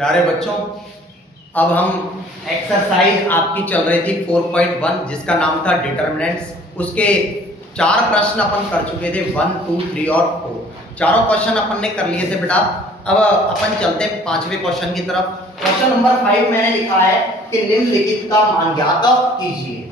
प्यारे बच्चों, अब हम एक्सरसाइज आपकी चल रही थी 4.1 जिसका नाम था डिटरमिनेंट्स। उसके 4 प्रश्न अपन कर चुके थे, 1, 2, 3 और 4। चारों क्वेश्चन अपन ने कर लिए थे बेटा। अब अपन चलते हैं 5वें क्वेश्चन की तरफ। क्वेश्चन नंबर 5 मैंने लिखा है कि निम्नलिखित का मान ज्ञात कीजिए।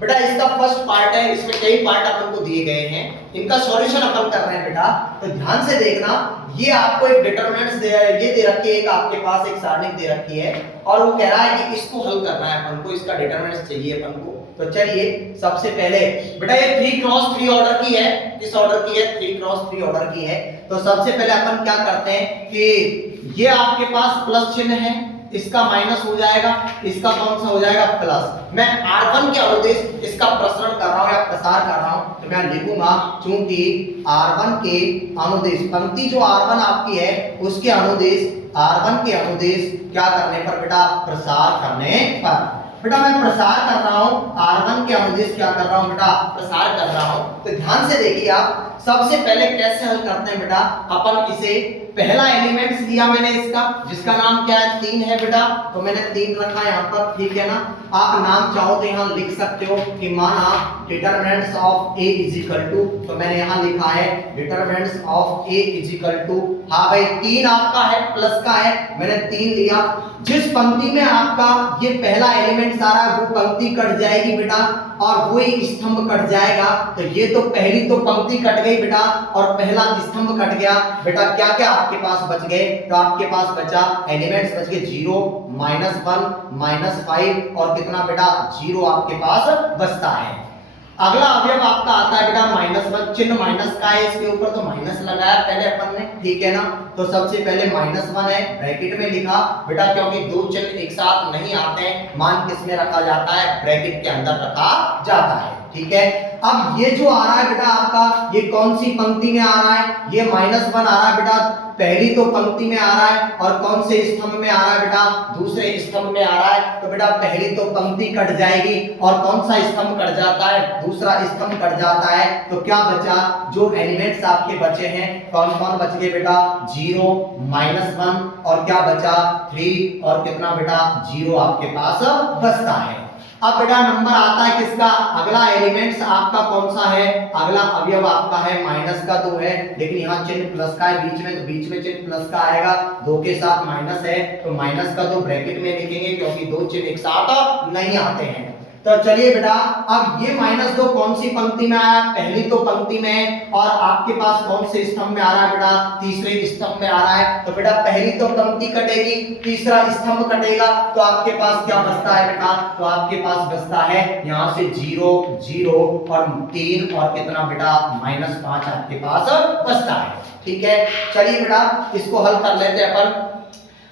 बेटा इसका फर्स्ट पार्ट है, इसमें कई पार्ट अपन को दिए गए हैं, इनका सॉल्यूशन अपन कर रहे हैं बेटा। तो ध्यान से देखना, ये आपको एक डिटरमिनेंट्स ये दे रखी है, एक आपके पास एक सारणिक दे रखी है और वो कह रहा है कि इसको हल करना है अपन को, इसका डिटरमिनेंट्स चाहिए अपन को। तो चलिए सबसे पहले बेटा ये 3x3 ऑर्डर की है। किस ऑर्डर की है? 3x3 ऑर्डर की है। तो सबसे पहले अपन क्या करते हैं कि ये आपके पास प्लस चिन्ह है, इसका माइनस हो जाएगा, इसका कौन सा हो जाएगा? प्लस। मैं R1 के अनुदेश इसका प्रसरण कर रहा हूं या प्रसार कर रहा हूं, तो मैं लिखूंगा चूंकि R1 के अनुदेश, पंक्ति जो R1 आपकी है उसके अनुदेश, R1 के अनुदेश क्या करने पर बेटा? प्रसार करने पर। बेटा मैं प्रसार कर रहा हूं, R1 के अनुदेश क्या कर रहा हूं बेटा? प्रसार कर रहा हूं। तो ध्यान से देखिए आप, सबसे पहले कैसे हल करते हैं बेटा? अपन इसे पहला एलिमेंट्स लिया मैंने इसका, जिसका नाम क्या है? 3 है बेटा। तो मैंने 3 रखा यहाँ पर, ठीक है ना। आप नाम चाहो तो यहाँ लिख सकते हो कि माना determinants of A is equal to, तो मैंने यहाँ लिखा है determinants of A is equal to, हाँ भाई 3 आपका है, प्लस का है, मैंने 3 लिया। जिस पंक्ति में आपका ये पहला एलिमेंट आ रहा है वो पंक्ति कट जाएगी बेटा और वही स्तंभ कट जाएगा। तो ये तो पहली तो पंक्ति कट गई बेटा और पहला स्तंभ कट गया बेटा। क्या क्या आपके पास बच गए? तो आपके पास बचा एलिमेंट्स बच गए 0, -1, -5 और कितना बेटा? 0 आपके पास बचता है। अगला अवयव आपका आता है बेटा -1, चिन्ह माइनस का है इसके ऊपर, तो माइनस लगाया पहले अपन ने, ठीक है ना। तो सबसे पहले -1 है, ब्रैकेट में लिखा बेटा, क्योंकि दो चिन्ह एक साथ नहीं आते हैं, मान किस में रखा जाता है? ब्रैकेट के अंदर रखा जाता है, ठीक है। अब ये जो आ रहा है बेटा आपका, ये कौन सी पंक्ति में आ रहा है? ये -1 आ रहा है बेटा, पहली तो पंक्ति में आ रहा है और कौन से स्तंभ में आ रहा है बेटा? दूसरे स्तंभ में आ रहा है। तो बेटा पहली तो पंक्ति कट जाएगी और कौन सा स्तंभ कट जाता है? दूसरा स्तंभ कट जाता है। तो क्या बचा? जो एलिमेंट्स आपके बचे हैं कौन कौन बच गए बेटा? 0, -1 और क्या बचा? 3 और कितना बेटा? 0 आपके पास बचता है। अब बेटा नंबर आता है किसका? अगला एलिमेंट्स आपका कौन सा है? अगला अवयव आपका है माइनस का 2 है, लेकिन यहाँ चिन्ह प्लस का है बीच में, तो बीच में चिन्ह प्लस का आएगा, 2 के साथ माइनस है, तो माइनस का 2 ब्रैकेट में लिखेंगे क्योंकि दो चिन्ह एक साथ नहीं आते हैं। तो चलिए बेटा, अब ये -2 कौन सी पंक्ति में आया? पहली तो पंक्ति में, और आपके पास कौन से स्तंभ में आ रहा है बेटा? तीसरे स्तंभ में आ रहा है। तो बेटा पहली तो पंक्ति कटेगी, तीसरा स्तंभ कटेगा, तो आपके पास क्या बचता है बेटा? तो आपके पास बचता है यहाँ से 0, 0 और 3 और कितना बेटा? -5 आपके पास बचता है, ठीक है। चलिए बेटा इसको हल कर लेते हैं अपन।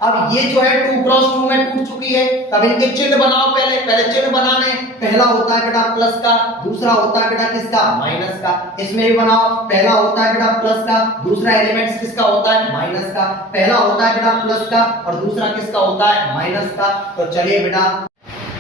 अब ये जो है 2x2 में टूट चुकी है, तब इनके चिन्ह बनाओ। पहले चिन्ह बनाने, पहला होता है बेटा प्लस का, दूसरा होता है बेटा किसका? माइनस का। इसमें भी बनाओ, पहला होता है बेटा प्लस का, दूसरा एलिमेंट्स किसका होता है? माइनस का। पहला होता है बेटा प्लस का और दूसरा किसका होता है? माइनस का। तो चलिए बेटा,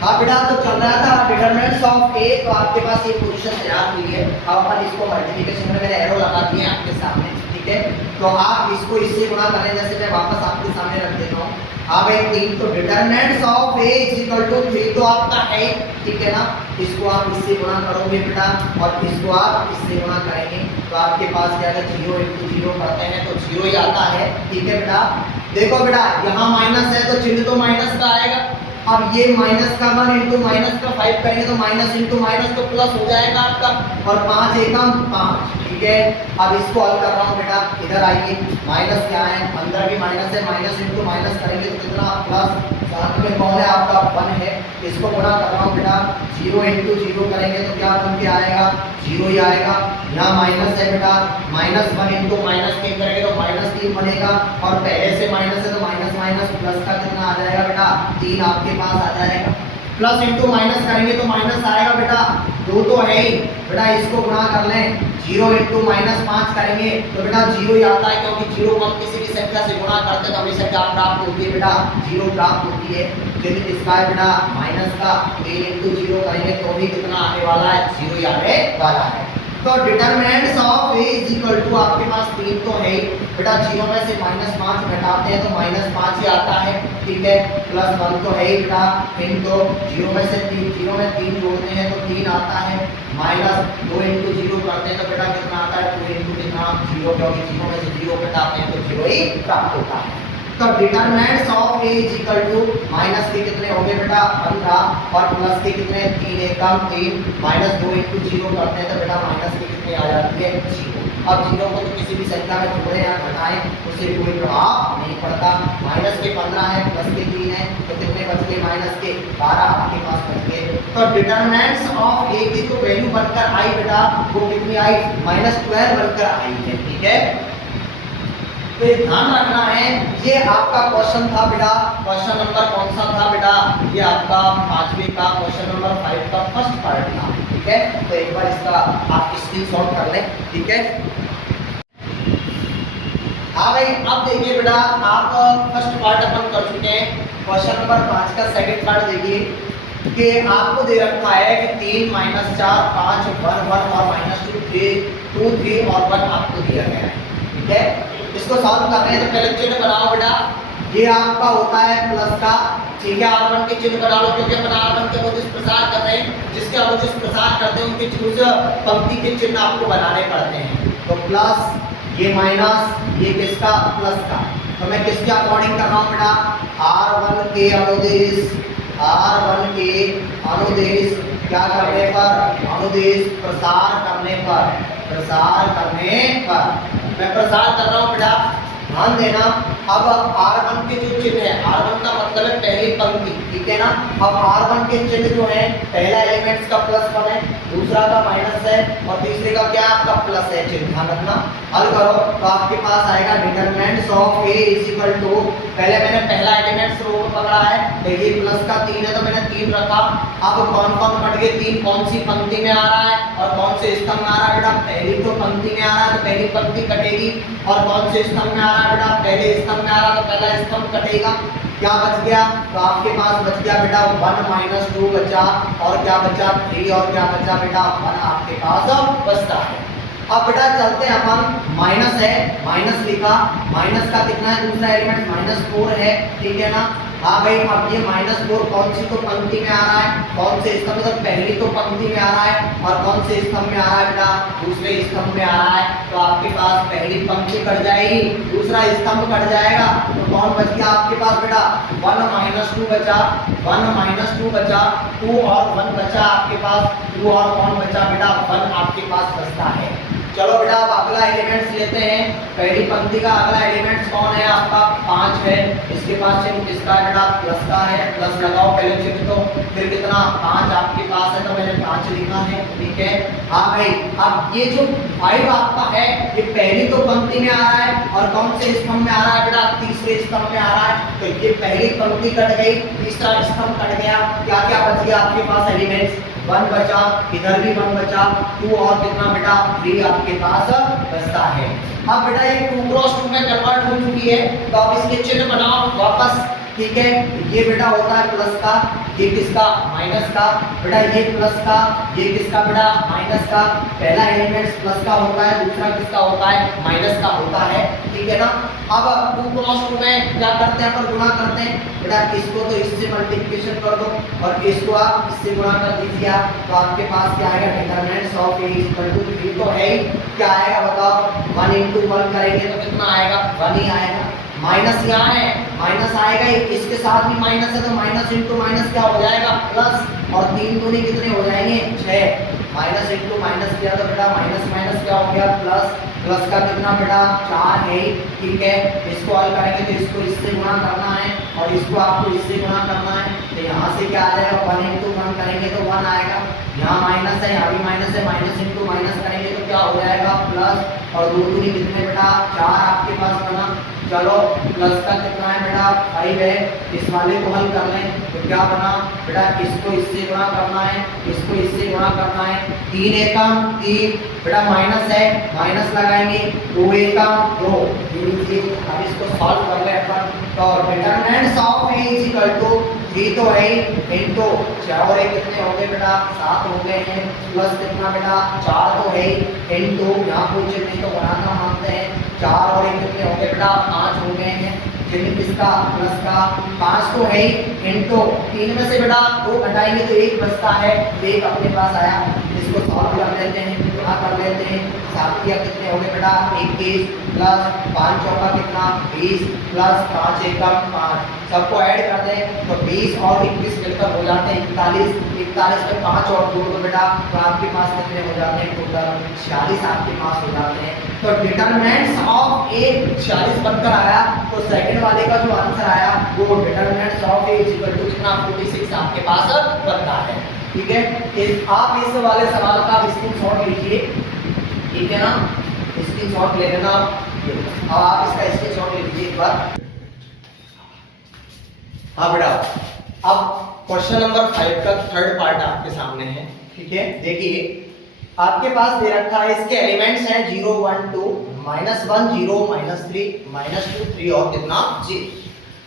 हाँ बेटा तो चल रहा था डिटरमिनेंट्स ऑफ A, तो आपके पास ये पोजीशन तैयार हुई है। अब अपन इसको मल्टीप्लिकेशन में मैंने एरो लगा दिए आपके सामने, ठीक है। तो आप इसको इससे गुणा करें, जैसे मैं वापस आपके सामने रख देता हूँ। हाँ भाई 3, तो determinants of A is equal to 3 तो आपका है, ठीक है ना। इसको आप इससे गुणा करोगे बेटा और इसको आप इससे गुणा करेंगे, तो आपके पास क्या है? 0 × 0 करते हैं तो 0 ही आता है, ठीक है बेटा। देखो बेटा यहाँ माइनस है तो चिन्ह तो माइनस का आएगा। अब ये माइनस का 1 × -5 करेंगे तो माइनस × माइनस तो प्लस हो जाएगा आपका, और 5 एकम 5, ठीक है। अब इसको हल कर रहा हूँ बेटा, इधर आइए, माइनस क्या है? अंदर भी माइनस है, माइनस × माइनस करेंगे तो कितना? प्लस, साथ में कौन है आपका? 1 है। इसको गुणा कर रहा हूँ बेटा, 0 × 0 करेंगे तो क्या बन के आएगा? 0 ही आएगा। यहाँ माइनस है बेटा, -1 × -3 करेंगे तो -3 बनेगा, और पहले से माइनस है तो माइनस माइनस प्लस का कितना आ जाएगा बेटा? 3 आपके पास आ जाएगा। प्लस × माइनस करेंगे तो माइनस आएगा बेटा, 2 तो है ही बेटा, इसको गुणा कर लें। 0 × -5 करेंगे तो बेटा 0 ही आता है, क्योंकि 0 को हम किसी भी संख्या से गुणा करते हैं तो हमें संख्या प्राप्त होती है बेटा, 0 प्राप्त होती है। लेकिन इसका है बेटा माइनस का, 3 × 0 करेंगे तो भी कितना आने वाला है? 0 ही आने वाला है। तो determinants of A is equal to, आपके पास 3 तो है ही बेटा, 0 में से -5 घटाते हैं तो -5 ही आता है। ठीक है, प्लस 1 तो है ही बेटा, इनटू 0 में से 3, 0 में 3 जोड़ते हैं तो 3 आता है, माइनस 2 इंटू 0 करते हैं तो बेटा कितना आता है, 2 इंटू कितना 0, क्योंकि 0 में से 0 घटाते हैं तो 0 ही प्राप्त होता है। तो determinants of a is equal to minus के कितने हो गए बेटा 15 और प्लस के कितने 3 एकम 3, माइनस 2 इंटू 0 करते हैं तो बेटा माइनस के कितने आ जाती है 0। अब 0 को तो किसी भी संख्या में जोड़े या घटाएं उससे कोई प्रभाव नहीं पड़ता। माइनस के 15 है, प्लस के 3 है, तो कितने बच गए माइनस के 12 आपके पास बच गए। तो डिटरमिनेंट्स ऑफ a की जो वैल्यू बनकर आई बेटा वो कितनी आई, -12 बनकर आई है, ठीक है। तो ये ध्यान रखना है, ये आपका क्वेश्चन था बेटा, क्वेश्चन नंबर कौन सा था बेटा, ये आपका 5वें का क्वेश्चन नंबर 5 का फर्स्ट पार्ट था, ठीक है। तो एक बार इसका आप स्क्रीनशॉट कर लें, ठीक है। हाँ भाई, अब देखिए बेटा, आप फर्स्ट पार्ट अपन कर चुके हैं, क्वेश्चन नंबर 5 का सेकंड पार्ट देखिए कि आपको दे रखा है कि 3 -4 5 1 1 और -2 3 और 1 आपको दिया गया है, ठीक है। इसको सॉल्व कर रहे हैं तो पहले चिन्ह बनाओ बेटा, ये आपका होता है प्लस का, ठीक है। R1 के चिन्ह बना लो क्योंकि अपन R1 के अवोजिस प्रसार कर रहे हैं, जिसके अवोजिस प्रसार करते हैं उनके उस पंक्ति के चिन्ह आपको बनाने पड़ते हैं। तो प्लस, ये माइनस, ये किसका प्लस का, तो मैं किसके अकॉर्डिंग कर रहा हूँ बेटा, R1 के अनुदेश, R1 के अनुदेश क्या करने पर, अनुदेश प्रसार करने पर, प्रसार करने पर मैं प्रसार कर रहा हूँ बेटा, ध्यान देना। अब R1 के जो चिन्ह है, R1 का मतलब है पहली पंक्ति, ठीक है ना। अब R1 के चिन्ह जो है, पहला एलिमेंट्स का +1 है, दूसरा का माइनस है और तीसरे का क्या आपका प्लस है चिन्ह, ध्यान रखना। हल करो तो आपके पास आएगा determinants of a is equal to, पहले मैंने पहला एलिमेंट्स रो को पकड़ा है तो ये प्लस का 3 है तो मैंने 3 रखा। अब कौन कौन कट गए, 3 कौन सी पंक्ति में आ रहा है और कौन से स्तंभ में आ रहा है बेटा, पहली तो पंक्ति में आ रहा है तो पहली पंक्ति कटेगी, और कौन से स्तंभ में आ रहा है बेटा, पहले स्तंभ में आ रहा है तो पहला स्तंभ कटेगा। क्या बच गया, तो आपके पास बच गया बेटा 1 - 2 बचा, और क्या बचा 3, और क्या बचा बेटा 1 आपके पास बचता है। अब बेटा चलते हैं अपन, माइनस है, माइनस लिखा, माइनस का कितना है दूसरा एलिमेंट -4 है, ठीक है ना। हाँ भाई, अब ये -4 कौन सी तो पंक्ति में आ रहा है, कौन से स्तंभ, मतलब पहली तो पंक्ति में आ रहा है और कौन से स्तंभ में आ रहा है बेटा, दूसरे स्तंभ में आ रहा है। तो आपके पास पहली पंक्ति कट जाएगी, दूसरा स्तंभ कट जाएगा, तो कौन बच गया आपके पास बेटा 1 - 2 बचा, 1 - 2 बचा, 2 और 1 बचा आपके पास, 2 और कौन बचा बेटा 1 आपके पास बचता है। चलो बेटा अब अगला एलिमेंट्स लेते हैं, पहली पंक्ति का अगला एलिमेंट्स कौन है आपका 5 है, इसके पास चिन्ह किसका है बेटा प्लस का है, प्लस लगाओ पहले चिन्ह, तो फिर कितना 5 आपके पास है तो मैंने 5 लिखा है, ठीक है। हाँ भाई, अब ये जो 5 आपका है ये पहली तो पंक्ति में आ रहा है और कौन से स्तंभ में आ रहा है बेटा, तीसरे स्तंभ में आ रहा है, तो ये पहली पंक्ति कट गई, तीसरा स्तंभ कट गया, क्या क्या बच गया आपके पास एलिमेंट्स, 1 बचा, इधर भी 1 बचा, 2 और कितना बेटा 3 आपके पास बचता है। अब बेटा ये 2 क्रॉस 2 में कन्वर्ट हो चुकी है, तो अब इसके चिन्ह बनाओ वापस, ठीक है। ये बेटा होता है प्लस का, ये किसका माइनस का, बेटा ये प्लस का, ये किसका बेटा माइनस का, पहला एलिमेंट प्लस का होता है, दूसरा किसका होता है माइनस का होता है, ठीक है ना। अब 2 क्रॉस 2 में क्या करते हैं अपन, गुणा करते हैं बेटा, इसको तो इससे मल्टीप्लिकेशन कर दो और इसको आप इससे गुणा कर दीजिए, तो आपके पास क्या आएगा determinants of a equal to 3 तो है ही, क्या आएगा बताओ, 1 × 1 करेंगे तो कितना आएगा 1 ही आएगा। माइनस यहाँ है, माइनस आएगा, इसके साथ भी माइनस है तो माइनस इंटू माइनस क्या हो जाएगा प्लस, और 3 दूनी कितने हो जाएंगे 6, माइनस इंटू माइनस किया तो बेटा माइनस माइनस क्या हो गया प्लस, प्लस का कितना बेटा 4 है, ठीक है। इसको हल करेंगे तो इसको इससे गुणा करना है और इसको आपको इससे गुणा करना है, तो यहाँ से क्या आ जाएगा 1 × 1 करेंगे तो 1 आएगा, यहाँ माइनस है यहाँ भी माइनस है, माइनस इंटू माइनस करेंगे तो क्या हो जाएगा प्लस, और 2 दूनी कितने बेटा 4 आपके पास बना। चलो प्लस का कितना है बेटा 5 है, इस वाले को हल कर लें तो क्या बना बेटा, इसको इससे गुणा करना है, इसको इससे गुणा करना है, 3 एकम 3 बेटा माइनस है, माइनस लगाएंगे 2 एकम 2, ये लीजिए। अब इसको सॉल्व कर ले अपन, तो determinants of a is equal to 3 तो है इंटू 4 और 1 कितने हो गए बेटा 7 हो गए हैं, प्लस कितना बेटा 4 तो है इंटू यहाँ कोई चिन्ह नहीं तो बनाना मानते हैं, 4 और 1 कितने हो गए बेटा 5 हो गए हैं, चिन्ह किसका, प्लस का, 5 तो है ही, इनटू 3 में से बेटा 2 घटाएंगे तो 1 बचता है, तो 1 अपने पास आया, इसको सॉल्व कर लेते हैं, क्या कर लेते हैं, 7 किया कितने हो गए बेटा 21 प्लस 5 चौका कितना 20 प्लस 5 एकम 5, सबको ऐड करते हैं तो 20 और 21 मिलकर हो जाते हैं 41, 41 में 5 और 2 तो बेटा तो आपके पास कितने हो जाते हैं टोटल 46 आपके पास हो जाते हैं। तो डिटरमिनेंट्स ऑफ ए 46 बनकर आया, तो सेकंड वाले का जो आंसर आया वो determinants of A equal to कितना 46 आपके पास बनता है। ठीक है, आप इस वाले सवाल का स्क्रीनशॉट लीजिए, ठीक है ना, स्क्रीनशॉट ले लेना अब आप इसका स्क्रीनशॉट ले लीजिए एक बार। हाँ बेटा, अब क्वेश्चन नंबर 5 का थर्ड पार्ट आपके सामने है। ठीक है, देखिए आपके पास दे रखा है, इसके एलिमेंट्स हैं 0 1 2 -1 0 -3 -2 3 और कितना 0।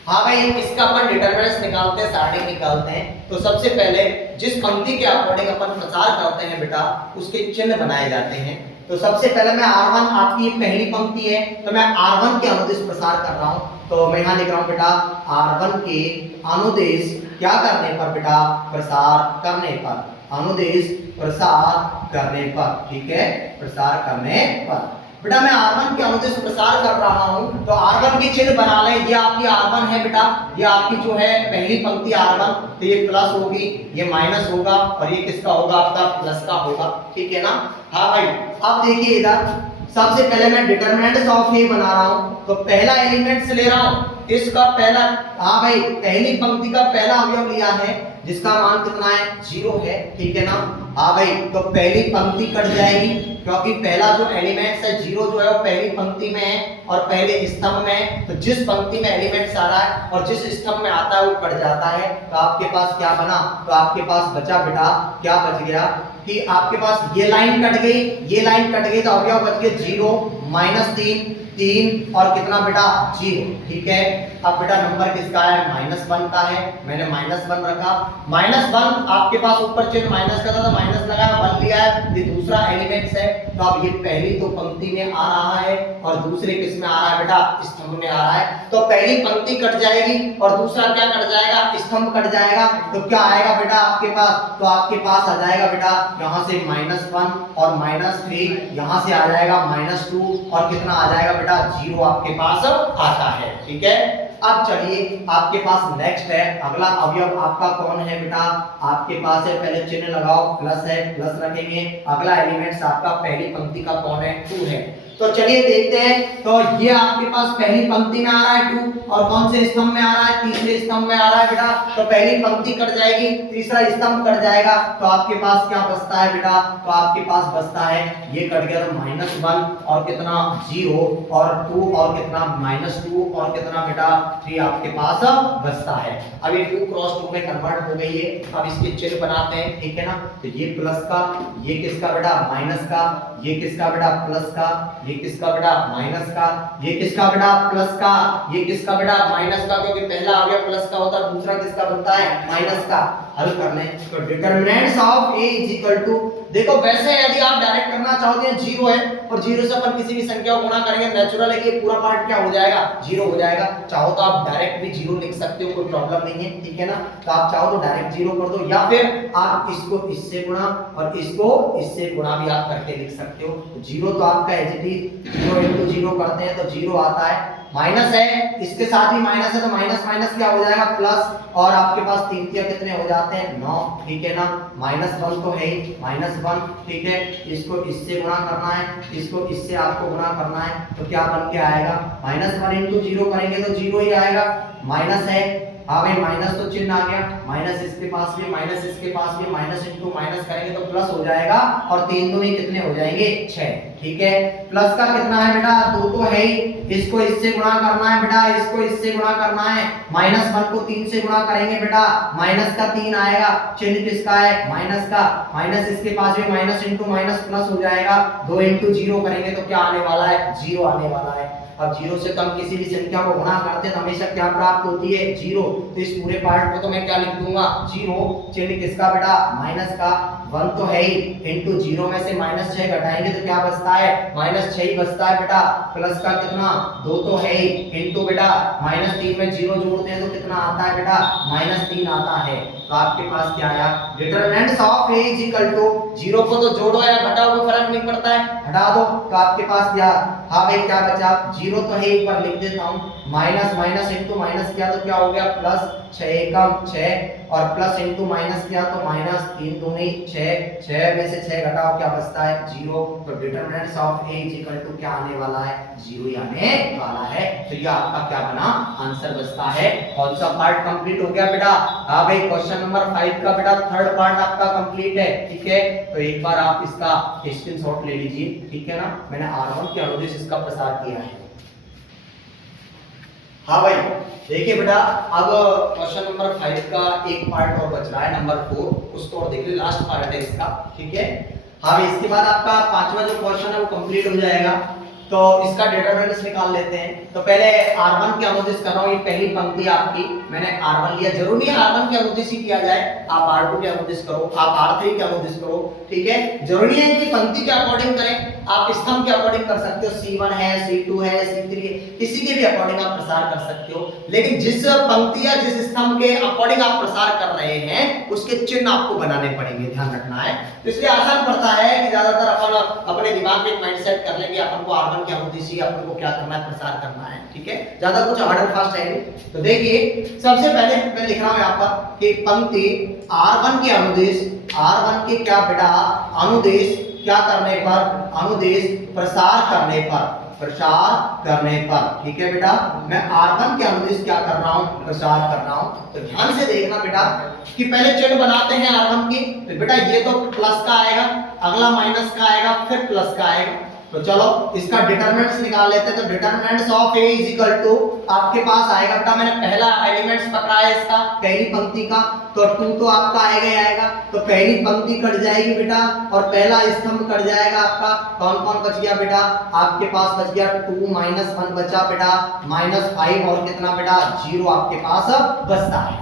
हाँ भाई, इसका अपन डिटरमिनेंट्स निकालते हैं, स्टार्टिंग निकालते हैं। तो सबसे पहले जिस पंक्ति के अकॉर्डिंग अपन प्रसार करते हैं बेटा उसके चिन्ह बनाए जाते हैं। तो सबसे पहले मैं R1, आपकी पहली पंक्ति है तो मैं R1 के अनुदेश प्रसार कर रहा हूं, तो मैं यहां लिख रहा हूं बेटा R1 के अनुदेश क्या करने पर बेटा, प्रसार करने पर, अनुदेश प्रसार करने पर, ठीक है, प्रसार करने पर बेटा मैं R1 के अनुदेश प्रसार कर रहा हूं, तो R1 की चिन्ह बना लें। ये आपकी R1 है बेटा, ये आपकी जो है पहली पंक्ति R1, तो ये प्लस होगी, ये माइनस होगा और ये किसका होगा आपका प्लस का होगा। ठीक है ना। हाँ भाई, अब देखिए इधर सबसे पहले मैं डिटरमिनेंट्स ऑफ ए बना रहा हूं, तो पहला एलिमेंट्स ले रहा हूं, इसका पहला, हाँ भाई पहली पंक्ति का पहला अवयव लिया है जिसका मान कितना है 0 है। ठीक है ना। हाँ भाई, तो पहली पंक्ति कट जाएगी क्योंकि पहला जो एलिमेंट्स है 0 जो है वो पहली पंक्ति में है और पहले स्तंभ में है, तो जिस पंक्ति में एलिमेंट्स आ रहा है और जिस स्तंभ में आता है वो कट जाता है। तो आपके पास क्या बना, तो आपके पास बचा बेटा, क्या बच गया कि आपके पास ये लाइन कट गई, ये लाइन कट गई, तो अवयव बच गए 0 -3 3 और कितना बेटा 0। ठीक है, अब बेटा नंबर किसका है, -1 का है, मैंने -1 रखा। -1 आपके पास ऊपर चिन्ह माइनस का था तो माइनस लगाया, 1 लिया है, ये दूसरा एलिमेंट्स है, तो अब ये पहली तो पंक्ति में आ रहा है और दूसरे किस में आ रहा है बेटा, स्तंभ में आ रहा है। तो पहली पंक्ति कट जाएगी और दूसरा क्या कट जाएगा, स्तंभ कट जाएगा, तो क्या आएगा बेटा आपके पास, तो आपके पास आ जाएगा बेटा यहाँ से -1 और -3, यहाँ से आ जाएगा -2 और कितना आ जाएगा बेटा 0 आपके पास आता है। ठीक है, अब चलिए आपके पास नेक्स्ट है, अगला अवयव आपका कौन है बेटा, आपके पास है, पहले चिन्ह लगाओ, प्लस है, प्लस रखेंगे। अगला एलिमेंट्स आपका पहली पंक्ति का कौन है, 2 है। तो चलिए देखते हैं, तो ये आपके पास पहली पंक्ति में आ रहा है 2 और कौन से स्तंभ में आ रहा है, तीसरे स्तंभ में आ रहा है बेटा, तो पहली पंक्ति कट जाएगी, तीसरा स्तंभ कट जाएगा, तो आपके पास क्या बचता है बेटा, तो आपके पास बचता है, ये कट गया तो -1 और कितना 0 और 2 और कितना -2 और कितना बेटा 3 आपके पास बचता है। अब ये 2 क्रॉस 2 में कन्वर्ट हो गई है, अब इसके चिन्ह बनाते हैं। ठीक है ना, तो ये प्लस का, ये किसका बेटा माइनस का, ये किसका बेटा प्लस का, ये किसका बेटा माइनस का, ये किसका बेटा प्लस का, ये किसका बेटा माइनस का, क्योंकि पहला अवयव प्लस का होता है, दूसरा किसका बनता है माइनस का। हल कर लें, तो determinants of a is equal to, देखो वैसे यदि आप डायरेक्ट करना चाहोगे 0 है और 0 से अपन किसी भी संख्या को गुणा करेंगे, नेचुरल है कि पूरा पार्ट क्या हो जाएगा 0 हो जाएगा। चाहो तो आप डायरेक्ट भी 0 लिख सकते हो, कोई प्रॉब्लम नहीं है। ठीक है ना, तो आप चाहो तो डायरेक्ट 0 कर दो या फिर आप इसको इससे गुणा और इसको इससे गुणा भी आप करके लिख सकते हो। 0 तो आपका एच डी 0 × 0 करते हैं तो 0 आता है, माइनस है, इसके साथ भी माइनस है तो माइनस माइनस क्या हो जाएगा प्लस, और आपके पास 3 कितने हो जाते हैं 9। ठीक है ना, -1 तो है ही, -1। ठीक है, इसको इससे गुणा करना है, इसको इससे आपको गुणा करना है, तो क्या बन के आएगा -1 × 0 करेंगे तो 0 ही आएगा, माइनस है, हाँ भाई माइनस तो चिन्ह आ गया, माइनस इसके पास भी, माइनस इसके पास भी, माइनस इंटू माइनस करेंगे तो प्लस हो जाएगा और 3 दूनी कितने हो जाएंगे 6। ठीक है, प्लस का कितना है बेटा 2 तो है ही, इसको इससे गुणा करना है बेटा, इसको इससे गुणा करना है, -1 को 3 से गुणा करेंगे बेटा, माइनस का 3 आएगा, चिन्ह किसका है माइनस का, माइनस इसके पास भी, माइनस इंटू माइनस प्लस हो जाएगा, 2 × 0 करेंगे तो क्या आने वाला है 0 आने वाला है। अब 0 से कम किसी भी संख्या को गुणा करते हैं तो हमेशा क्या प्राप्त होती है 0, तो इस पूरे पार्ट को तो मैं क्या लिख दूंगा 0, चिन्ह किसका बेटा माइनस का, 1 तो है ही, इंटू 0 में से -6 घटाएंगे तो क्या बचता है, -6 ही बचता है बेटा, प्लस का कितना 2 तो है ही, इंटू बेटा -3 में 0 जोड़ते हैं तो कितना आता है बेटा, -3 आता है। तो आपके पास क्या आया, determinants of a is equal to 0 को तो जोड़ो या घटाओ कोई फर्क नहीं पड़ता है, हटा दो। तो आपके पास क्या, हाँ भाई क्या बचा, 0 तो है, एक बार लिख देता हूं, माइनस माइनस इंटू माइनस किया तो क्या हो गया, प्लस 6 एकम 6, और प्लस इंटू माइनस किया तो -3 दूनी 6, 6 में से 6 घटाओ क्या बचता है, 0। तो determinants of a is equal to क्या आने वाला है, 0 ही आने वाला है। तो ये आपका क्या बना, आंसर बचता है। कौन सा पार्ट कंप्लीट हो गया बेटा, हाँ भाई क्वेश्चन नंबर 5 का बेटा थर्ड पार्ट आपका कंप्लीट है, ठीक है। तो एक बार आप इसका स्क्रीनशॉट ले लीजिए, ठीक है ना, मैंने R1 के अनुदेश इसका प्रसार किया है। हाँ भाई देखिए बेटा, अब क्वेश्चन नंबर 5 का एक पार्ट और बच रहा है, नंबर 4, उसको और देख लीजिए, लास्ट पार्ट है इसका, ठीक है। हाँ भाई इसके बाद आपका पांचवा जो क्वेश्चन है वो कंप्लीट हो जाएगा। तो इसका डिटरमिनेंट्स निकाल लेते हैं। तो पहले R1 के अनुदेश कर रहा हूं, ये पहली पंक्ति आपकी, मैंने R1 लिया, जरूरी है R1 के अनुदेश ही किया जाए, आप R2 के अनुदेश करो, आप R3 के अनुदेश करो, ठीक है। जरूरी है कि पंक्ति के अकॉर्डिंग करें, आप स्तंभ के अकॉर्डिंग कर सकते हो, C1 है, C2 है, C3 है, किसी के भी अकॉर्डिंग आप प्रसार कर सकते हो, लेकिन जिस पंक्ति या जिस स्तंभ के अकॉर्डिंग आप प्रसार कर रहे हैं उसके चिन्ह आपको बनाने पड़ेंगे, ध्यान रखना है। तो इसलिए आसान पड़ता है कि ज्यादातर अपन अपने दिमाग में एक माइंडसेट कर लेंगे, अपन को R1 के अनुदेश ही अपन को क्या करना है, प्रसार करना है, ठीक है, ज्यादा कुछ हार्ड एंड फास्ट है नहीं। तो देखिए सबसे पहले मैं लिख रहा हूं यहाँ पर कि पंक्ति R1 के अनुदेश, R1 के क्या बेटा अनुदेश क्या करने पर, अनुदेश प्रसार करने पर, प्रसार करने पर, ठीक है बेटा, मैं R1 के अनुदेश क्या कर रहा हूं, प्रसार कर रहा हूं। तो ध्यान से देखना बेटा कि पहले चिन्ह बनाते हैं R1 की, तो बेटा ये तो प्लस का आएगा, अगला माइनस का आएगा, फिर प्लस का आएगा। तो चलो इसका डिटरमिनेंट्स निकाल लेते हैं। तो determinants of a is equal to आपके पास आएगा बेटा, मैंने पहला एलिमेंट्स पकड़ा है इसका, पहली पंक्ति का, तो 2 तो आपका आएगा ही आएगा, तो पहली पंक्ति कट जाएगी बेटा और पहला स्तंभ कट जाएगा आपका। कौन कौन बच गया बेटा, आपके पास बच गया 2 -1 बचा बेटा, -5 और कितना बेटा 0 आपके पास बचता है।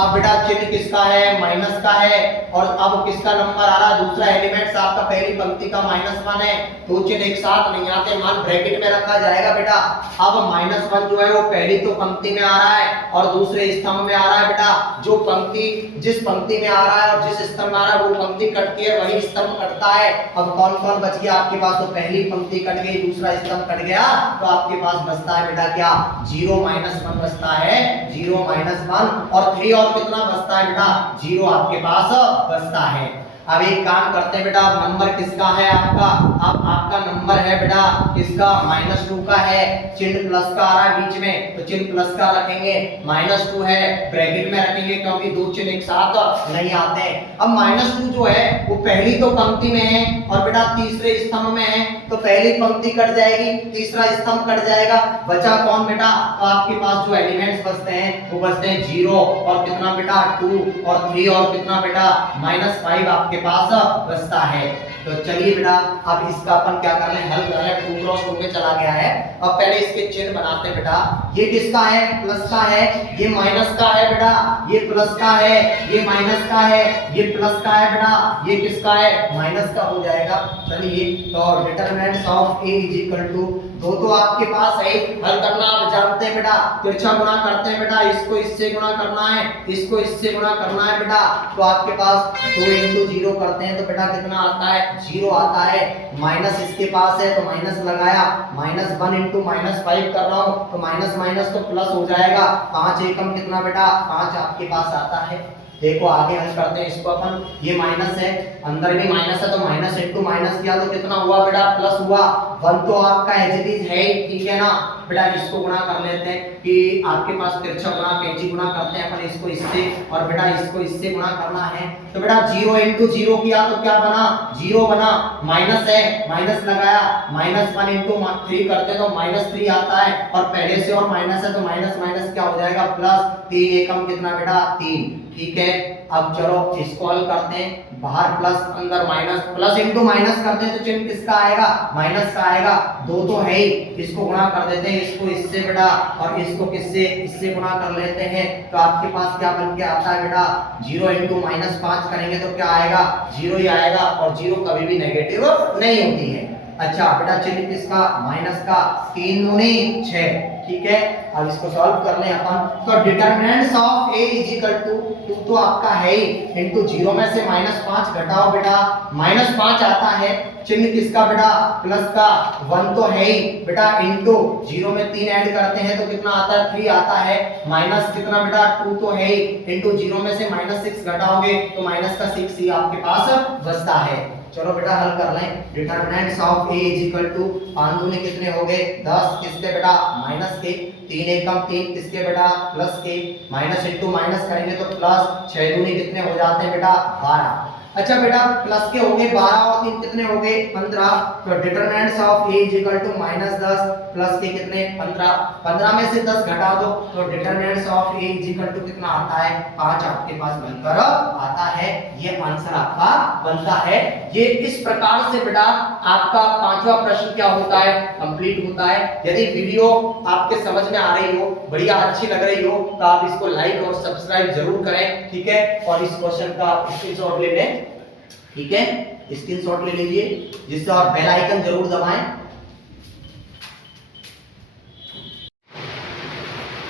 अब बेटा चिन्ह किसका है, माइनस का है, और अब किसका नंबर आ रहा है, दूसरा एलिमेंट्स आपका पहली पंक्ति का -1 है, तो चिन्ह एक साथ नहीं आते, मान ब्रैकेट में रखा जाएगा बेटा। अब -1 जो है वो पहली तो पंक्ति में आ रहा है और दूसरे स्तंभ में आ रहा है बेटा, जो पंक्ति जिस पंक्ति में आ रहा है और जिस स्तंभ में आ रहा है वो पंक्ति कटती है, वही स्तंभ कटता है। अब कौन कौन बच गया आपके पास, तो पहली पंक्ति कट गई, दूसरा स्तंभ कट गया, तो आपके पास बचता है बेटा क्या, 0 -1 बचता है, 0 -1, और 3 और कितना बचता है बेटा, 0 आपके पास बचता है। अब एक काम करते हैं बेटा, अब नंबर किसका है आपका, अब आपका नंबर है बेटा किसका, -2 का है, चिन्ह प्लस का आ रहा है बीच में, तो चिन्ह प्लस का रखेंगे, -2 है, ब्रैकेट में रखेंगे क्योंकि दो चिन्ह एक साथ नहीं आते हैं। अब -2 जो है वो पहली तो पंक्ति में है और बेटा तीसरे स्तंभ में है, तो पहली पंक्ति कट जाएगी, तीसरा स्तंभ कट जाएगा, बचा कौन बेटा, तो आपके पास जो एलिमेंट्स बचते हैं वो बचते हैं 0 और कितना बेटा 2 और 3 और कितना बेटा -5 आपके पास बचता है। तो चलिए बेटा अब इसका अपन क्या कर रहे हैं, हल कर रहे हैं, 2 क्रॉस 2 में चला गया है। अब पहले इसके चिन्ह बनाते हैं बेटा, ये किसका है, प्लस का है, ये माइनस का है बेटा, ये प्लस का है, ये माइनस का है, ये प्लस का है बेटा, ये किसका है, माइनस का हो जाएगा। चलिए तो determinants of a is equal to, दो तो आपके पास है, हल करना आप जानते हैं बेटा, तिरछा गुणा करते हैं बेटा, इसको इससे गुणा करना है, इसको इससे गुणा करना है बेटा, तो आपके पास 2 × 0 करते हैं तो बेटा कितना आता है, 0 आता है, माइनस इसके पास है तो माइनस लगाया, -1 × -5 कर रहा हूं तो माइनस माइनस तो प्लस हो जाएगा, 5 एकम कितना बेटा 5 आपके पास आता है। देखो आगे हल करते हैं इसको अपन, ये माइनस है, अंदर भी माइनस है तो माइनस × माइनस किया तो कितना हुआ बेटा, प्लस हुआ, 1 तो आपका एज इट इज है, ठीक है ना बेटा। इसको गुणा कर लेते हैं कि आपके पास तिरछा गुणा कैंची गुणा करते हैं अपन, इसको इससे और बेटा इसको इससे गुणा करना है, तो बेटा 0 × 0 किया तो क्या बना, 0 बना, माइनस है, माइनस लगाया, -1 × 3 करते तो -3 आता है, और पहले से और माइनस है तो माइनस माइनस क्या हो जाएगा, प्लस, 3 एकम कितना बेटा 3, ठीक है। अब चलो इसको हल करते हैं, बाहर प्लस प्लस अंदर माइनस, प्लस इंटू माइनस करते हैं तो चिन्ह किसका आएगा, माइनस का आएगा। दो तो है ही, इसको गुणा कर देते हैं, इसको इससे बेटा और इसको किससे, इससे गुणा कर लेते हैं तो आपके पास क्या बन के आता है बेटा, 0 इंटू माइनस 5 करेंगे तो क्या आएगा, 0 ही आएगा और 0 कभी भी नेगेटिव नहीं होती है। अच्छा बेटा चिन्ह किसका, माइनस का, 3 दूनी 6, ठीक है। अब इसको सॉल्व कर लें अपन, तो determinants of a is equal to 2 तो आपका है ही, इनटू 0 में से -5 घटाओ बेटा, -5 आता है, चिन्ह किसका बेटा, प्लस का, 1 तो है ही बेटा, इनटू 0 में 3 ऐड करते हैं तो कितना आता है, 3 आता है, माइनस कितना बेटा, 2 तो है ही, इनटू 0 में से -6 घटाओगे तो माइनस का 6 ही आपके पास बचता है। चलो बेटा हल कर लें, determinants of a is equal to 5 दूनी कितने हो गए 10, किसके बेटा, माइनस के, 3 एकम 3 किसके बेटा, प्लस के, माइनस इंटू माइनस करेंगे तो प्लस, 6 दूनी कितने हो जाते हैं बेटा 12। अच्छा बेटा प्लस के हो गए 12 और 3 कितने हो गए 15, तो determinants of a is equal to -10 plus के कितने 15, 15 में से 10 घटा दो तो determinants of a is equal to कितना आता है, 5 आपके पास बनकर आता है। ये आंसर आपका बनता है। ये इस प्रकार से बेटा आपका पांचवा प्रश्न क्या होता है, कंप्लीट होता है। यदि वीडियो आपके समझ में आ रही हो, बढ़िया अच्छी लग रही हो तो आप इसको लाइक और सब्सक्राइब जरूर करें, ठीक है। और इस क्वेश्चन का स्क्रीनशॉट ले लें, ठीक है, स्क्रीनशॉट ले लीजिए जिससे, और बेल आइकन जरूर दबाएं।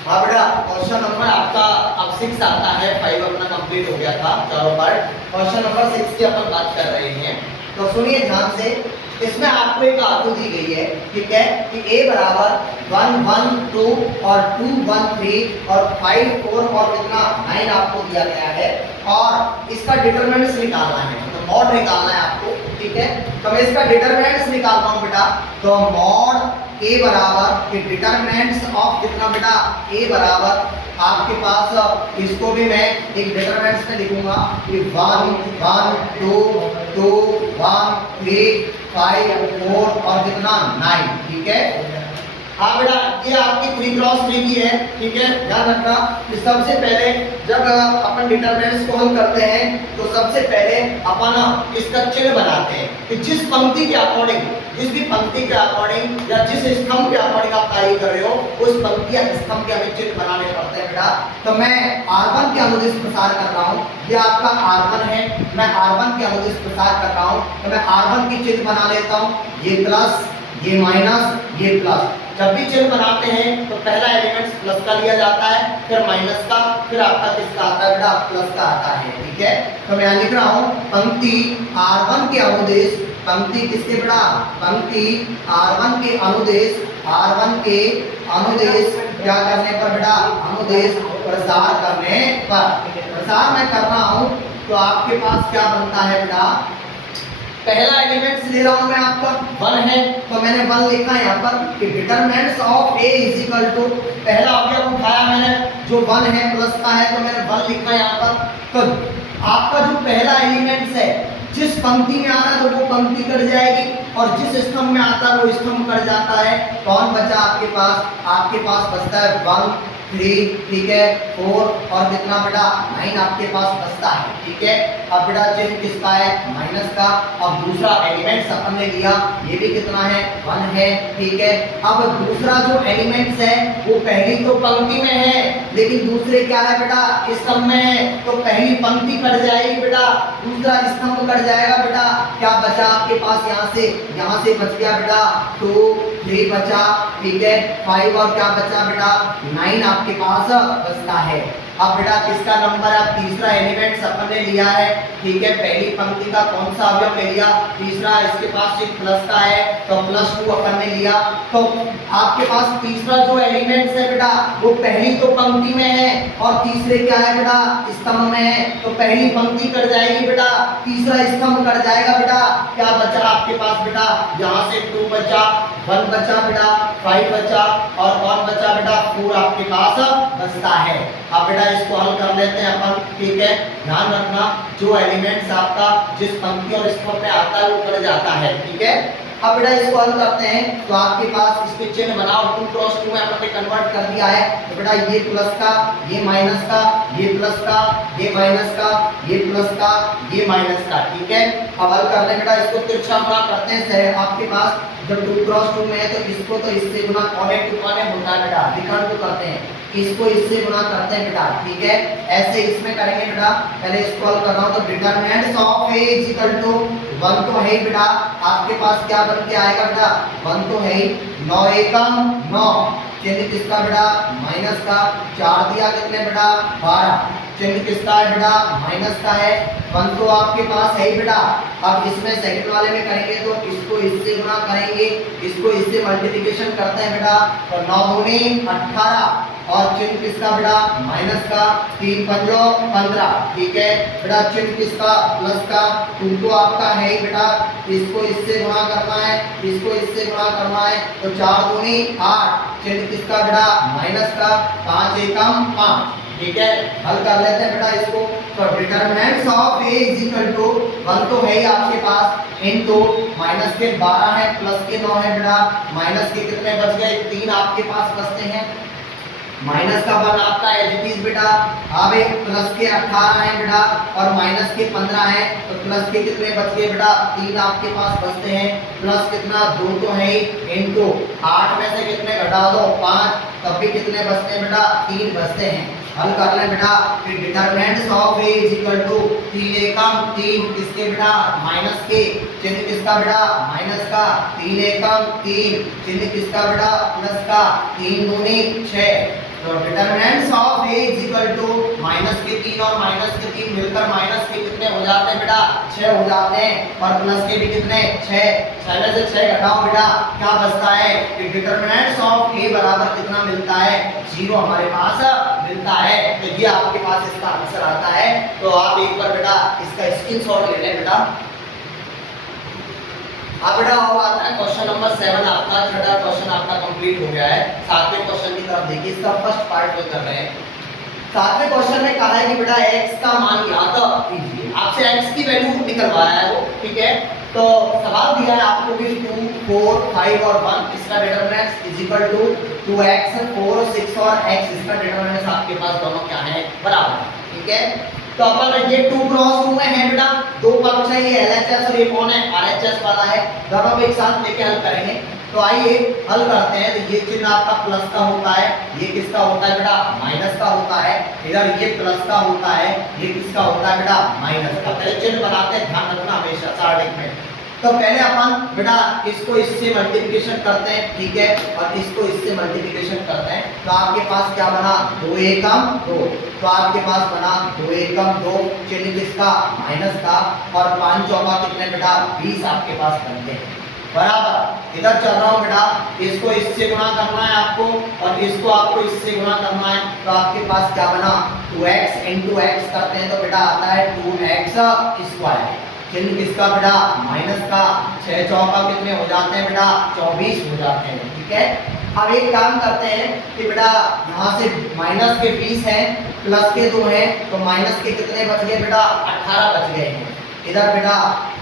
हाँ बेटा क्वेश्चन नंबर आपका अब 6 आता है, 5 अपना कंप्लीट हो गया था चारों पार्ट, क्वेश्चन नंबर 6 की अपन बात कर रहे हैं। तो सुनिए ध्यान से, इसमें आपको एक आकृति दी गई है, ठीक है, कि a बराबर 1 1 2 और 2 1 3 और 5 4 और कितना 9 आपको दिया गया है, और इसका डिटरमिनेंट्स निकालना है, तो मॉड निकालना है आपको, ठीक है। तो मैं इसका डिटरमिनेंट्स निकालता हूं बेटा, तो मॉड a बराबर के डिटरमिनेंट्स ऑफ कितना बेटा, a बराबर आपके पास, इसको भी मैं एक डिटरमिनेंट्स में लिखूंगा कि 1 1 2 2 1 3 5 4 और कितना 9, ठीक है। हाँ बेटा ये आपकी 3 क्रॉस 3 की है, ठीक है, ध्यान रखना कि सबसे पहले जब अपन डिटरमिनेंट्स को हल करते हैं तो सबसे पहले अपन इसका चिन्ह बनाते हैं कि जिस पंक्ति के अकॉर्डिंग, जिस भी पंक्ति के अकॉर्डिंग या जिस स्तंभ के अकॉर्डिंग आप कार्य कर रहे हो उस पंक्ति या स्तंभ के हमें चिन्ह बनाने पड़ते हैं बेटा। तो मैं R1 के अनुदिश प्रसार कर रहा हूँ, ये आपका R1 है, मैं R1 के अनुदिश प्रसार कर रहा हूँ, तो मैं R1 की चिन्ह बना लेता हूँ, ये प्लस, ये माइनस, ये प्लस। जब भी चिन्ह बनाते हैं तो पहला एलिमेंट प्लस का लिया जाता है, फिर माइनस का, फिर आपका किसका आता है बेटा, प्लस का आता है, ठीक है। तो मैं यहाँ लिख रहा हूँ पंक्ति R1 के अनुदेश, पंक्ति किसके बेटा, पंक्ति R1 के अनुदेश, R1 के अनुदेश क्या करने पर बेटा, अनुदेश प्रसार करने पर, प्रसार मैं कर रहा हूँ तो आपके पास क्या बनता है बेटा, पहला एलिमेंट्स ले रहा हूं मैं आपका 1 है, तो मैंने 1 लिखा यहाँ पर कि determinants of a is equal to, पहला ऑब्जेक्ट उठाया मैंने जो 1 है प्लस का है तो मैंने 1 लिखा यहाँ पर। तो आपका जो पहला एलिमेंट्स है जिस पंक्ति में आ रहा है तो वो पंक्ति कट जाएगी और जिस स्तंभ में आता है वो स्तंभ कट जाता है। कौन बचा आपके पास, आपके पास बचता है 1 3, ठीक है, 4 और कितना बेटा 9 आपके पास बचता है, ठीक है। अब बेटा चिन्ह किसका है, माइनस का। अब दूसरा एलिमेंट्स अपन ने लिया, ये भी कितना है 1 है, ठीक है। अब दूसरा जो एलिमेंट्स है वो पहली तो पंक्ति में है लेकिन दूसरे क्या है बेटा, स्तंभ में है, तो पहली पंक्ति कट जाएगी बेटा, दूसरा स्तंभ कट जाएगा बेटा। क्या बचा आपके पास, यहाँ से बच गया बेटा 2 3 बचा, ठीक है, 5 और क्या बचा बेटा 9 आपके पास बचता है। अब बेटा किसका नंबर है, तीसरा एलिमेंट अपन ने लिया है, ठीक है, पहली पंक्ति का कौन सा अवयव ले लिया, तीसरा, इसके पास एक प्लस का है तो +2 अपन ने लिया। तो आपके पास तीसरा जो एलिमेंट्स है बेटा वो पहली तो पंक्ति में है और तीसरे क्या है बेटा, स्तंभ में है, तो पहली पंक्ति कट जाएगी बेटा, तीसरा स्तंभ कट जाएगा बेटा। क्या बचा आपके पास बेटा, यहाँ से 2 बचा, 1 बचा बेटा, 5 बचा और कौन बचा बेटा 4 आपके पास बचता है। अब बेटा इसको हल कर लेते हैं अपन, ठीक है। ध्यान रखना जो एलिमेंट्स आपका जिस पंक्ति और स्तंभ में आता है वो कट जाता है, ठीक है। अब बेटा इसको हल करते हैं तो आपके पास इसके चिन्ह बनाओ, 2 क्रॉस 2 में हमने कन्वर्ट कर दिया है। तो बेटा ये प्लस का, ये माइनस का, ये प्लस का, ये माइनस का, ये प्लस का, ये माइनस का, ठीक है। अब हल कर ले बेटा, इसको तिरछा गुणा करते हैं। आपके पास जब 2 क्रॉस 2 में है तो इसको तो इससे गुणा कॉनेक्ट टू कॉनेक्ट होता है बेटा, विकर्ण को करते हैं, इसको इससे गुणा करते हैं बेटा, ठीक है। ऐसे इसमें करेंगे बेटा, पहले इसको हल कर रहा हूं। तो determinant of a is equal to 1 तो है ही बेटा, आपके पास क्या बन के आएगा बेटा, 1 तो है ही, 9 एकम 9, चिन्ह किसका बेटा, माइनस का, 4 दिया कितने बेटा, 12, चिन्ह किसका है बेटा, माइनस का है, 1 तो आपके पास है ही बेटा। अब इसमें सेकंड वाले में करेंगे तो इसको इससे गुणा करेंगे, इसको इससे मल्टीप्लिकेशन करते हैं बेटा, तो 9 दूनी 18 और चिन्ह किसका बेटा, माइनस का, 3 पंजो 15, ठीक है बेटा। चिन्ह किसका, प्लस का, 2 तो आपका है ही बेटा, इसको इससे गुणा करना है, इसको इससे गुणा करना है, तो 4 दूनी 8, चिन्ह किसका बेटा, माइनस का, 5 एकम 5, ठीक है। हल कर लेते हैं बेटा इसको। तो determinants of a is equal to 1 तो है ही आपके पास, इनटू माइनस के 12 है, प्लस के 9 है बेटा, माइनस के कितने बच गए, 3 आपके पास बचते हैं, माइनस का 1 आपका एज बेटा। अब एक प्लस के 18 है बेटा और माइनस के 15 है, तो प्लस के कितने बच गए बेटा, 3 आपके पास बचते हैं, प्लस कितना 2 तो है ही, इनटू 8 में से कितने घटा दो 5, तब भी कितने बचते हैं बेटा, 3 बचते हैं। हल कर लें बेटा, फिर determinants of a is equal to 3 एकम 3, किसके बेटा, माइनस के, चिन्ह किसका बेटा, माइनस का, 3 एकम 3, चिन्ह किसका बेटा, प्लस का, 3 दूनी 6। तो determinants of a is equal to minus के 3 और माइनस के 3 मिलकर माइनस के कितने हो जाते हैं बेटा, 6 हो जाते हैं, और प्लस के भी कितने 6, 6 में से 6 घटाओ बेटा, क्या बचता है, कि डिटरमिनेंट्स ऑफ a बराबर कितना मिलता है, 0 हमारे पास मिलता है। तो ये आपके पास इसका आंसर आता है। तो आप एक बार बेटा इसका स्क्रीनशॉट ले लें बेटा। अब बेटा अब आता है क्वेश्चन नंबर 7 आपका, छठा क्वेश्चन आपका कंप्लीट हो गया है। 7वें क्वेश्चन की तरफ देखिए, इसका फर्स्ट पार्ट जो कर रहे हैं। 7वें क्वेश्चन में कहा है कि बेटा x का मान ज्ञात कीजिए, आपसे x की वैल्यू निकलवाया है वो, ठीक है। तो सवाल दिया है आपको कि 2 4 5 और 1 इसका determinant is equal to 2x 4 6 और x इसका डिटरमिनेंट आपके पास दोनों क्या है, बराबर, ठीक है। तो अपन ये 2 क्रॉस 2 में है बेटा, दो पक्ष है, ये LHS और ये कौन है, RHS वाला है, दोनों को एक साथ लेके हल करेंगे। तो आइए हल करते हैं। तो ये चिन्ह आपका प्लस का होता है, ये किसका होता है बेटा, माइनस का होता है, इधर ये प्लस का होता है, ये किसका होता है बेटा, माइनस का। पहले चिन्ह बनाते हैं, ध्यान रखना हमेशा चार्टिंग में। तो पहले अपन बेटा इसको इससे मल्टीप्लिकेशन करते हैं, ठीक है, और इसको इससे मल्टीप्लिकेशन करते हैं। तो आपके पास क्या बना, 2 एकम 2, तो आपके पास बना 2 एकम 2, चिन्ह किसका, माइनस का, और 5 चौका कितने बेटा, 20 आपके पास बनते हैं, बराबर। इधर चल रहा हूँ बेटा, इसको इससे गुणा करना है आपको, और इसको आपको इससे गुणा करना है। तो आपके पास क्या बना, 2x इंटू एक्स करते हैं तो बेटा आता है 2x स्क्वायर, चिन्ह किसका बेटा, माइनस का, 6 चौका कितने हो जाते हैं बेटा, 24 हो जाते हैं, ठीक है। अब एक काम करते हैं कि बेटा यहाँ से माइनस के 20 हैं, प्लस के 2 हैं, तो माइनस के कितने बच गए बेटा, 18 बच गए हैं। इधर बेटा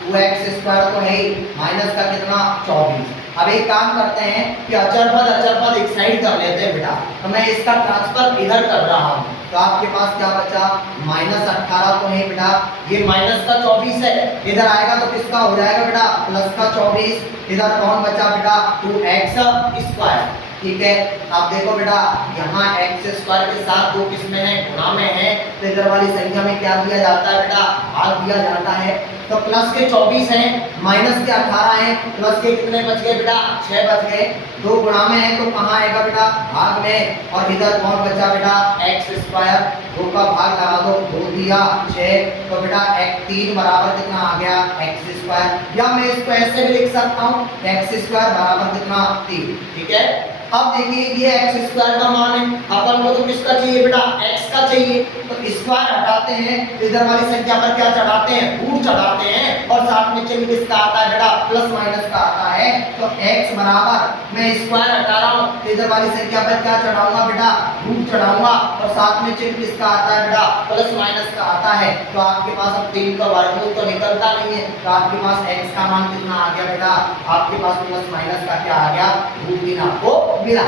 2x स्क्वायर तो है ही, माइनस का कितना, 24। अब एक काम करते हैं कि अचर पद एक साइड कर लेते हैं बेटा, तो मैं इसका ट्रांसफर इधर कर रहा हूँ। तो आपके पास क्या बचा, माइनस 18 तो है बेटा, ये माइनस का 24 है, इधर आएगा तो किसका हो जाएगा बेटा, प्लस का 24, इधर कौन बचा बेटा, 2x स्क्वायर, ठीक है। आप देखो बेटा यहाँ x स्क्वायर के साथ 2 किसमें है, गुणा में है, तो इधर वाली संख्या में क्या दिया जाता है बेटा, भाग दिया जाता है। तो प्लस के 24 हैं, माइनस के 18 हैं, प्लस के कितने बच गए बेटा, 6 बच गए, 2 गुणा में है तो कहाँ आएगा बेटा, भाग में, और इधर कौन बचा बेटा, x स्क्वायर, 2 का भाग लगा दो, 2 दिया 6, तो बेटा 3 बराबर कितना आ गया, x स्क्वायर, या मैं इसको ऐसे भी लिख सकता हूँ, x स्क्वायर बराबर कितना, 3, ठीक है। अब देखिए ये एक्स स्क्वायर का मान है, अपन को तो किसका चाहिए बेटा, एक्स का चाहिए, तो स्क्वायर हटाते हैं, इधर वाली संख्या पर क्या चढ़ाते हैं, रूट चढ़ाते हैं, और साथ में चिन्ह किसका आता है बेटा, प्लस माइनस का आता है। तो x बराबर मैं स्क्वायर हटा रहा हूँ, इधर वाली संख्या पर क्या चढ़ाऊंगा बेटा, रूट चढ़ाऊंगा, और साथ में चिन्ह किसका आता है बेटा, प्लस माइनस का आता है। तो आपके पास अब 3 का वर्गमूल तो निकलता नहीं है, तो आपके पास x का मान कितना आ गया बेटा, आपके पास प्लस माइनस का क्या आ गया, रूट 3 आपको मिला।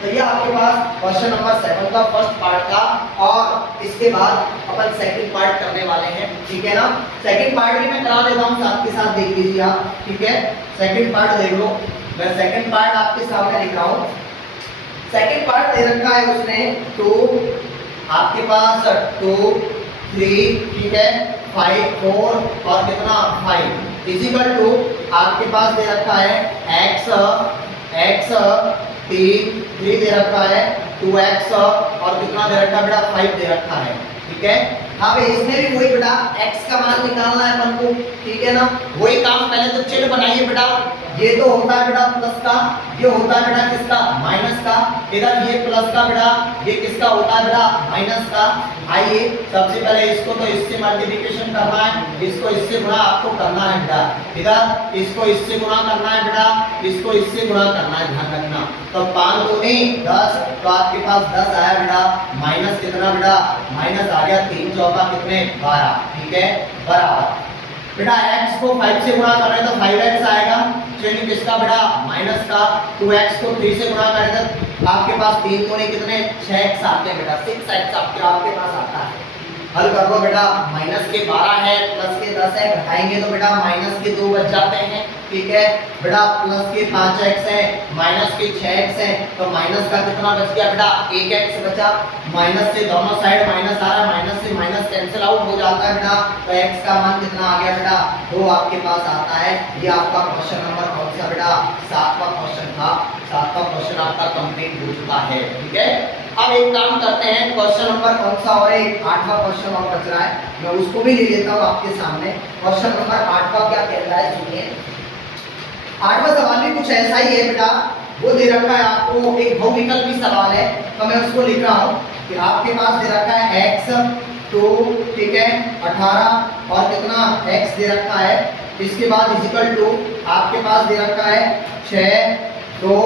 तो ये आपके पास क्वेश्चन नंबर 7 का फर्स्ट पार्ट का, और इसके बाद अपन सेकंड पार्ट करने वाले हैं, ठीक है ना। सेकंड पार्ट भी मैं करा देता हूँ, साथ के साथ देख लीजिए आप, ठीक है। सेकंड पार्ट देख लो, मैं सेकंड पार्ट आपके सामने लिख रहा हूँ। सेकंड पार्ट दे रखा है उसने 2, आपके पास 2 3, ठीक है, 5 4 और कितना 5 इजिकल टू आपके पास दे रखा है x 3 दे रखा है, 2x और कितना दे रखा है बेटा, 5 दे रखा है, ठीक है। अब इसमें भी वही बेटा x का मान निकालना है अपन को, ठीक है ना। वही काम, पहले तो चिन्ह बनाइए बेटा, ये तो होता है बेटा प्लस का, ये होता है बेटा किसका, माइनस का, इधर ये प्लस का बेटा, ये किसका होता है बेटा, माइनस का। आइए सबसे पहले इसको तो इससे मल्टीप्लिकेशन करना है, इसको इससे गुणा आपको करना है बेटा, इधर इसको इससे गुणा करना है बेटा, इसको इससे गुणा करना है, ध्यान रखना। तो 5 दूनी 10, तो आपके पास 10 आया बेटा, माइनस कितना बेटा, माइनस आ गया 3 चौका कितने 12, ठीक है, बराबर बेटा x को 5 से गुणा कर रहे हैं तो 5x आएगा, चिन्ह किसका बेटा, माइनस का। 2x को 3 से गुणा करें तो आपके पास 3 दूनी कितने 6x आते हैं बेटा, 6x आपके पास आता है। हल कर लो बेटा, माइनस के 12 है, प्लस के 10 है, घटाएंगे तो बेटा माइनस के 2 बच जाते हैं, ठीक है बेटा। प्लस के 5x है, माइनस के 6x है, तो माइनस का कितना बच गया बेटा, 1x बचा। माइनस से दोनों साइड माइनस आ रहा है, माइनस से माइनस कैंसिल आउट हो जाता है बेटा, तो x का मान कितना आ गया बेटा, 2 आपके पास आता है। ये आपका क्वेश्चन नंबर कौन सा बेटा, 7वां क्वेश्चन था, 7वां क्वेश्चन आपका कंप्लीट हो चुका है, ठीक है। अब एक काम करते हैं, क्वेश्चन नंबर कौन सा और एक 8वां क्वेश्चन और बच रहा है, मैं उसको भी ले लेता हूँ आपके सामने। क्वेश्चन नंबर 8वां क्या कह रहा है सुनिए। 8वां सवाल भी कुछ ऐसा ही है बेटा, वो दे रखा है आपको, एक बहुविकल्पी सवाल है, तो मैं उसको लिख रहा हूँ कि आपके पास दे रखा है x 2, ठीक है, 18 और कितना x दे रखा है, इसके बाद इक्वल टू आपके पास दे रखा है 6 2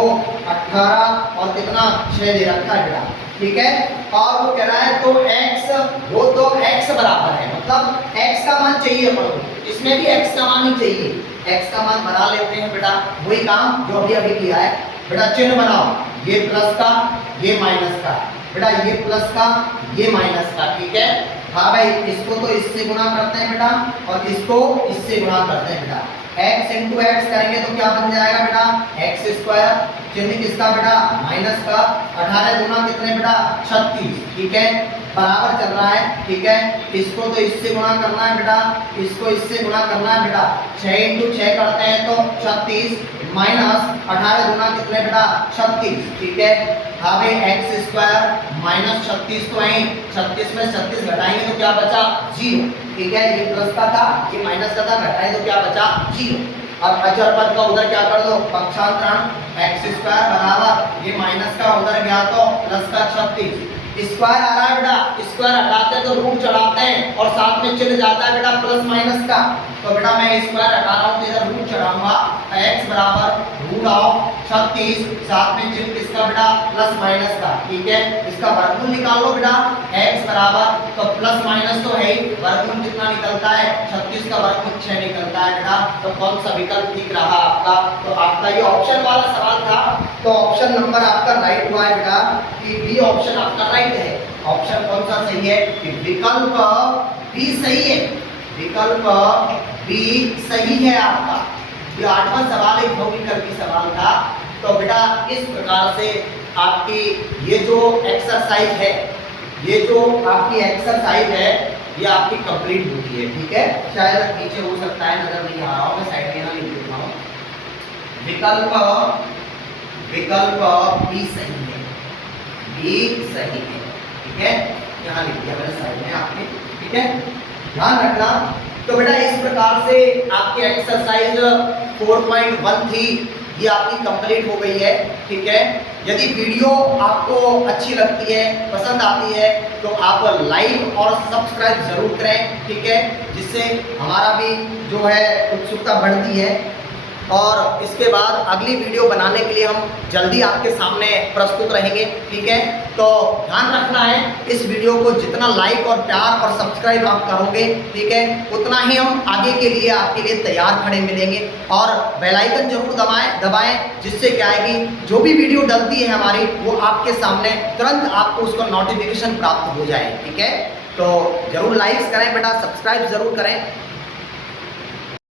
18 और कितना 6 दे रखा है बेटा, ठीक है। और वो कह रहा है तो x, वो तो x बराबर है, मतलब x का मान चाहिए अपन को, इसमें भी x का मान ही चाहिए, x का मान बना लेते हैं बेटा, वही काम जो अभी किया है बेटा। चिन्ह बनाओ, ये प्लस का ये माइनस का बेटा, ये प्लस का ये माइनस का, ठीक है। हाँ भाई, इसको तो इससे गुणा करते हैं बेटा, और इसको इससे गुणा करते हैं बेटा। x इंटू एक्स करेंगे तो क्या बन जाएगा बेटा, एक्स स्क्वायर, चिन्ह किसका बेटा, माइनस का। 18 गुना कितने बेटा, 36, ठीक है, बराबर चल रहा है, ठीक है। इसको तो इससे गुणा करना है बेटा, इसको इससे गुणा करना है बेटा। 6 इंटू 6 करते हैं तो 36 माइनस 18 गुना कितने बेटा, 36, ठीक है। हाँ भाई, एक्स स्क्वायर माइनस 36, तो वहीं 36 में 36 घटाएंगे तो क्या बचा, 0, ठीक है। ये प्लस का था, ये माइनस का था, घटाएं तो क्या बचा, 0। अब अचर पद का उधर क्या कर दो, पक्षांतरण, एक्स स्क्वायर बराबर ये माइनस का उधर गया तो प्लस का 36, स्क्वायर आ रहा है बेटा, स्क्वायर हटाते हैं तो रूट चढ़ाते हैं, और साथ में चिन्ह जाता है बेटा प्लस माइनस का, तो बेटा मैं स्क्वायर हटा रहा हूँ तो इधर रूट चढ़ाऊंगा, x बराबर रूट ऑफ 36, साथ में चिन्ह किसका बेटा, प्लस माइनस का, ठीक है। इसका वर्गमूल निकाल लो बेटा, x बराबर तो प्लस माइनस तो है ही, वर्गमूल कितना निकलता है, 36 का वर्गमूल 6 निकलता है बेटा। तो कौन सा विकल्प ठीक रहा आपका, तो आपका ये ऑप्शन वाला सवाल था, तो ऑप्शन नंबर आपका राइट हुआ है बेटा, कि बी ऑप्शन आपका राइट है। ऑप्शन कौन सा सही है, कि विकल्प बी सही है, विकल्प बी सही है आपका। ये 8वां सवाल एक बहुविकल्पी सवाल था, तो बेटा इस प्रकार से आपकी ये जो एक्सरसाइज है, ये जो आपकी एक्सरसाइज है, ये आपकी कंप्लीट होती है, ठीक है। शायद नीचे हो सकता है, नजर नहीं आ रहा हो, मैं साइड में ना लिख देता हूँ। विकल्प बी सही है, बी सही है, ठीक है, यहाँ लिख दिया मैंने साइड में आपके, ठीक है, ध्यान रखना। तो बेटा इस प्रकार से आपकी एक्सरसाइज 4.1 थी, ये आपकी कंप्लीट हो गई है, ठीक है। यदि वीडियो आपको अच्छी लगती है, पसंद आती है, तो आप लाइक और सब्सक्राइब जरूर करें, ठीक है, जिससे हमारा भी जो है उत्सुकता बढ़ती है। और इसके बाद अगली वीडियो बनाने के लिए हम जल्दी आपके सामने प्रस्तुत रहेंगे, ठीक है। तो ध्यान रखना है, इस वीडियो को जितना लाइक और प्यार और सब्सक्राइब आप करोगे, ठीक है, उतना ही हम आगे के लिए आपके लिए तैयार खड़े मिलेंगे। और बेल आइकन जरूर दबाएं, जिससे क्या है कि जो भी वीडियो डलती है हमारी, वो आपके सामने तुरंत आपको उसका नोटिफिकेशन प्राप्त हो जाए, ठीक है। तो जरूर लाइक्स करें बेटा, सब्सक्राइब जरूर करें।